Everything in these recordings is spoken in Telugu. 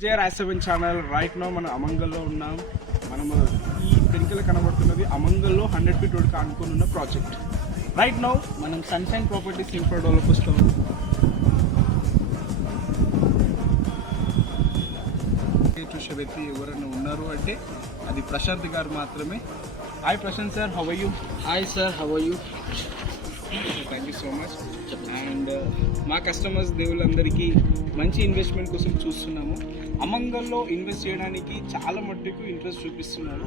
JR7 ఛానల్ రైట్ నో మనం అమంగల్లో ఉన్నాం. మనము ఈ పెరికలు కనబడుతున్నది అమంగల్లో 100 feet రోడ్కి ఆనుకొని ఉన్న ప్రాజెక్ట్. రైట్ నో మనం సన్షైన్ ప్రాపర్టీస్ ఇన్ఫ్రా డెవలపర్స్లో చూసే వ్యక్తి ఎవరైనా ఉన్నారు అంటే అది ప్రశాంత్ గారు మాత్రమే. Hi Prashant sir, how are you? Hi sir, how are you? Thank you so much. And మా కస్టమర్స్ దేవుళ్ళందరికీ మంచి ఇన్వెస్ట్మెంట్ కోసం చూస్తున్నాము. అమంగల్లో ఇన్వెస్ట్ చేయడానికి చాలా మట్టుకు ఇంట్రెస్ట్ చూపిస్తున్నారు.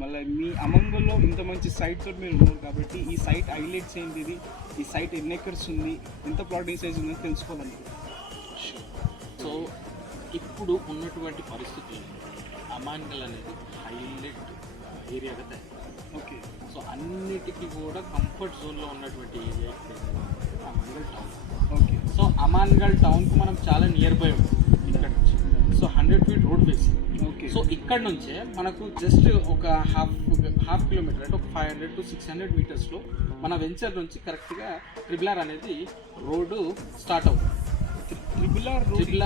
మళ్ళీ మీ అమంగల్లో ఇంత మంచి సైట్తో మీరు ఉన్నారు కాబట్టి ఈ సైట్ హైలైట్స్ ఏంటిది, ఈ సైట్ ఎన్ని ఎకర్స్ ఉంది, ఎంత ప్లాటింగ్ సైజ్ ఉందని తెలుసుకోవాలనుకుంటున్నాను. సో ఇప్పుడు ఉన్నటువంటి పరిస్థితులు అమాన్గల్ అనేది హైలైట్ ఏరియాగా తయారు. ఓకే, సో అన్నిటికీ కూడా కంఫర్ట్ జోన్లో ఉన్నటువంటి ఏరియా అమాన్గల్ టౌన్. ఓకే, సో అమాన్గల్ టౌన్కి మనం చాలా నియర్ బై ఉంటుంది ఇక్కడ నుంచి. So 100 feet road facing. Okay, so ఇక్కడ నుంచే మనకు జస్ట్ ఒక హాఫ్ కిలోమీటర్ అంటే ఒక 500 to 600 meters మన వెంచర్ నుంచి కరెక్ట్గా ట్రిబుల్ ఆర్ అనేది రోడ్డు స్టార్ట్ అవుతుంది. ట్రిబుల్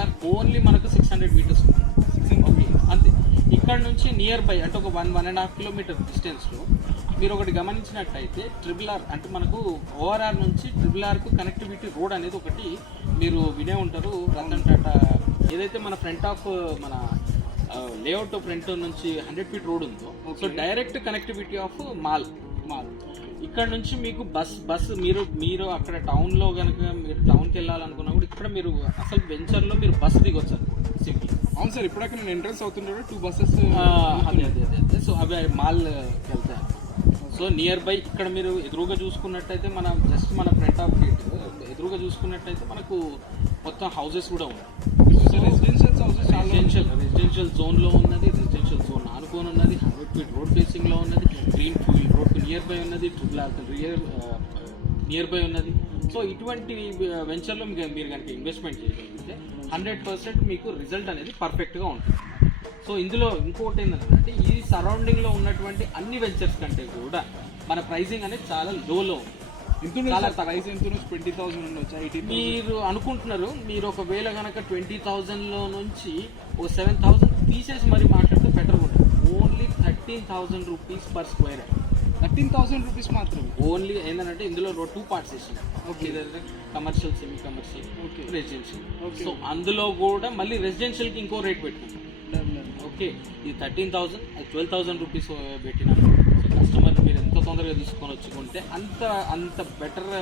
ఆర్ ఓన్లీ మనకు 600 meters ఓకే అంతే. ఇక్కడ నుంచి నియర్ బై అంటే ఒక 1.5 kilometer డిస్టెన్స్లో మీరు ఒకటి గమనించినట్టయితే ట్రిబుల్ ఆర్ అంటే మనకు ఓఆర్ఆర్ నుంచి ట్రిబుల్ ఆర్కు కనెక్టివిటీ రోడ్ అనేది ఒకటి మీరు వినే ఉంటారు. రతన్ టాటా ఏదైతే మన ఫ్రంట్ ఆఫ్ మన లేఅవుట్ ఫ్రంట్ నుంచి 100 feet రోడ్ ఉందో, so direct connectivity of mall. ఇక్కడ నుంచి మీకు బస్ మీరు అక్కడ టౌన్లో కనుక మీరు టౌన్కి వెళ్ళాలనుకున్నా కూడా ఇక్కడ మీరు అసలు వెంచర్లో మీరు బస్ దిగొచ్చు సింపుల్. అవును సార్, ఇప్పుడక్కడ నేను ఎంట్రన్స్ అవుతున్నాడు 2 buses. అదే సో అవి మాల్ వెళ్తాయి. సో నియర్ బై ఇక్కడ మీరు ఎదురుగా చూసుకున్నట్టయితే మన జస్ట్ మన ఫ్రంట్ ఆఫ్ గేట్ ఎదురుగా చూసుకున్నట్టయితే మనకు మొత్తం హౌసెస్ కూడా ఉన్నాయి. రెసిడెన్షియల్ జోన్లో ఉన్నది, రెసిడెన్షియల్ జోన్ ఆనుకొని ఉన్నది, 100 feet రోడ్ ఫేసింగ్లో ఉన్నది, green field road near by ఉన్నది, ట్రిపుల్ ఆర్ నియర్ బై ఉన్నది. సో ఇటువంటి వెంచర్లో మీరు కనుక ఇన్వెస్ట్మెంట్ చేయగలిగితే 100% మీకు రిజల్ట్ అనేది పర్ఫెక్ట్గా ఉంటుంది. సో ఇందులో ఇంకోటి ఏంటంటే ఈ సరౌండింగ్లో ఉన్నటువంటి అన్ని వెంచర్స్ కంటే కూడా మన ప్రైజింగ్ అనేది చాలా లోలో ఉంది. చాలా ప్రైస్ ఎంత 20,000 ఉండొచ్చా? మీరు అనుకుంటున్నారు, మీరు ఒకవేళ కనుక 20,000లో నుంచి ఓ 7,000 తీసేసి మరి మాట్లాడితే బెటర్ ఉంటుంది. Only 13,000 rupees per square. 13,000 rupees మాత్రమే. ఓన్లీ ఏంటంటే ఇందులో 2 parts వేసింది. Okay, commercial, semi commercial, okay, residential. Okay. So అందులో కూడా మళ్ళీ రెసిడెన్షియల్కి ఇంకో రేట్ పెట్టుకుంటాం. ఓకే, ఇది 13,000 అది 12,000 rupees పెట్టినాను. సో కస్టమర్ మీరు ఎంత తొందరగా తీసుకొని వచ్చుకుంటే అంత బెటర్గా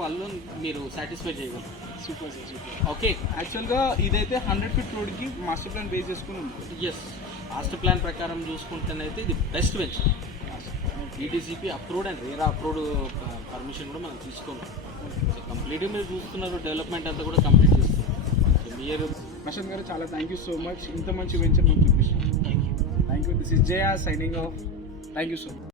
వాళ్ళు మీరు సాటిస్ఫై చేయగలరు. Super sir, super. ఓకే, యాక్చువల్గా ఇదైతే 100 feet రోడ్కి మాస్టర్ ప్లాన్ బేస్ చేసుకుని ఉంది. ఎస్, మాస్టర్ ప్లాన్ ప్రకారం చూసుకుంటేనైతే ఇది best venture. DTCP approved and RERA approved permission కూడా మనం తీసుకోవాలి. సో కంప్లీట్గా మీరు చూస్తున్నారు, డెవలప్మెంట్ అంతా కూడా కంప్లీట్ చేస్తున్నారు. సో మీరు ప్రశాంత్ గారు చాలా థ్యాంక్ యూ సో మచ్. ఇంత మంచి వెంచర్ మీకు చూపిస్తాను. Thank you. This is JR signing off. Thank you so much.